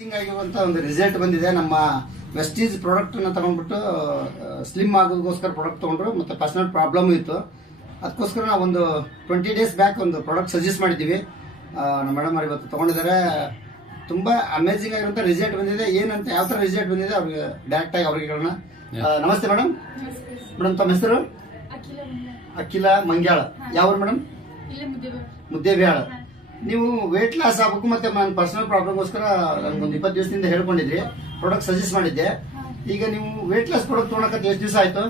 ಆಗಿರುವಂತ ಒಂದು ರಿಸಲ್ಟ್ ಬಂದಿದೆ. ನಮ್ಮ ವೆಸ್ಟೀಜ್ ಪ್ರಾಡಕ್ಟ್ ಅನ್ನ ತಗೊಂಡ್ಬಿಟ್ಟು ಸ್ಲಿಮ್ ಆಗೋದಕ್ಕೋಸ್ಕರ ಪ್ರಾಡಕ್ಟ್ ತಗೊಂಡ್ರು, ಮತ್ತೆ ಪರ್ಸನಲ್ ಪ್ರಾಬ್ಲಮ್ ಇತ್ತು. ಅದಕ್ಕೋಸ್ಕರ ನಾವು ಒಂದು 20 ಡೇಸ್ ಬ್ಯಾಕ್ ಒಂದು ಪ್ರಾಡಕ್ಟ್ ಸಜೆಸ್ಟ್ ಮಾಡಿದ್ದೀವಿ. ನಮ್ಮ ಮೇಡಮ್ ಅವ್ರು ಇವತ್ತು ತಗೊಂಡಿದ್ದಾರೆ. ತುಂಬಾ ಅಮೇಜಿಂಗ್ ಆಗಿರುವಂತ ರಿಸಲ್ಟ್ ಬಂದಿದೆ. ಏನಂತ ಯಾವ ತರ ರಿಸಲ್ಟ್ ಬಂದಿದೆ ಅವ್ರಿಗೆ ಡೈರೆಕ್ಟ್ ಆಗಿ ಅವ್ರಿಗೆ ಹೇಳೋಣ. ನಮಸ್ತೆ ಮೇಡಮ್. ಮೇಡಮ್ ತಮ್ಮ ಹೆಸರು? ಅಖಿಲ ಮಂಗ್ಯಾಳ. ಯಾವ ಮೇಡಮ್? ಮುದ್ದೇಬೇಳ. ನೀವು ವೇಟ್ ಲಾಸ್ ಆಗಬೇಕು ಮತ್ತೆ ನನ್ನ ಪರ್ಸನಲ್ ಪ್ರಾಬ್ಲಮ್ಗೋಸ್ಕರ ನನಗೊಂದು 20 ದಿವಸದಿಂದ ಹೇಳ್ಕೊಂಡಿದ್ರಿ, ಪ್ರಾಡಕ್ಟ್ ಸಜೆಸ್ಟ್ ಮಾಡಿದ್ದೆ. ಈಗ ನೀವು ವೇಟ್ ಲಾಸ್ ಪ್ರಾಡಕ್ಟ್ ತೊಗೊಳಕ್ಕೆ ಎಷ್ಟು ದಿವಸ ಆಯ್ತು?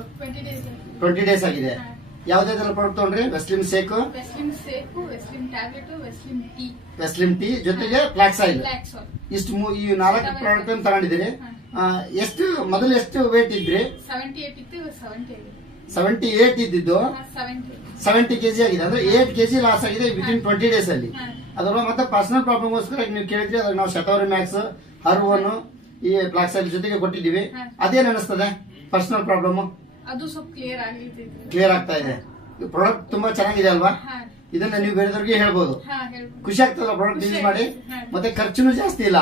20 ಡೇಸ್ ಆಗಿದೆ. ಯಾವ್ದಾದ್ರು ಪ್ರಾಡಕ್ಟ್ ತಗೊಂಡ್ರಿ? ವೆಸ್ಲಿಮ್ ಸೇಕು, ವೆಸ್ಲಿಮ್ ಟೀ ಜೊತೆಗೆ ಫ್ಲಾಕ್ಸ್ ಆಯಿಲ್, ಇಷ್ಟು ಈ 4 ಪ್ರಾಡಕ್ಟ್ ತಗೊಂಡಿದ್ದೀರಿ. ಎಷ್ಟು ಮೊದಲು ಎಷ್ಟು ವೇಟ್ ಇದ್ರಿ? 78 ಇದ್ದಿದ್ದು 70 ಕೆಜಿ ಆಗಿದೆ. ಅಂದ್ರೆ 8 ಕೆಜಿ ಲಾಸ್ ಆಗಿದೆ ವಿತಿನ್ 20 ಡೇಸ್ ಅಲ್ಲಿ. ಅದರ ಮತ್ತೆ ಪರ್ಸನಲ್ ಪ್ರಾಬ್ಲಮ್ಗೋಸ್ಕರ ನೀವು ಕೇಳಿದ್ರಿ, ಅದ್ರ ನಾವು ಶತವರಿ ಮ್ಯಾಕ್ಸ್, ಹರ್ವನ್, ಈ ಫ್ಲಾಕ್ಸ್ ಆಯಿಲ್ ಜೊತೆಗೆ ಕೊಟ್ಟಿದ್ದೀವಿ. ಅದೇನ್ ಅನಿಸ್ತದೆ ಪರ್ಸನಲ್ ಪ್ರಾಬ್ಲಮ್? ಅದು ಸ್ವಲ್ಪ ಕ್ಲಿಯರ್ ಆಗ್ತಾ ಇದೆ. ಪ್ರಾಡಕ್ಟ್ ತುಂಬಾ ಚೆನ್ನಾಗಿದೆ ಅಲ್ವಾ? ಇದನ್ನ ನೀವು ಬೇರೆದವ್ರಿಗೆ ಹೇಳ್ಬೋದು. ಖುಷಿ ಆಗ್ತದ ಪ್ರಾಡಕ್ಟ್ ಯೂಸ್ ಮಾಡಿ. ಮತ್ತೆ ಖರ್ಚುನು ಜಾಸ್ತಿ ಇಲ್ಲ,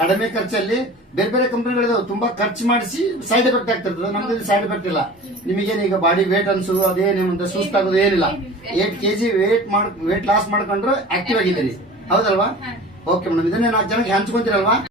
ಕಡಿಮೆ ಖರ್ಚಲ್ಲಿ. ಬೇರೆ ಬೇರೆ ಕಂಪನಿಗಳಿದಾವೆ ತುಂಬಾ ಖರ್ಚು ಮಾಡಿಸಿ ಸೈಡ್ ಎಫೆಕ್ಟ್ ಆಗ್ತಿರ್ತದೆ. ನಮ್ದು ಸೈಡ್ ಎಫೆಕ್ಟ್ ಇಲ್ಲ. ನಿಮಗೇನು ಈಗ ಬಾಡಿ ವೇಟ್ ಅನ್ಸೋದು ಅದೇನು ಸುಸ್ತಾಗೋದು ಏನಿಲ್ಲ. 8 ಕೆಜಿ ವೇಟ್ ಲಾಸ್ ಮಾಡ್ಕೊಂಡ್ರು ಆಕ್ಟಿವ್ ಆಗಿದ್ದೀರಿ, ಹೌದಲ್ವಾ? ಓಕೆ ಮೇಡಮ್, ಇದನ್ನೇ 4 ಜನಕ್ಕೆ ಹಂಚ್ಕೊಂತೀರಲ್ವಾ?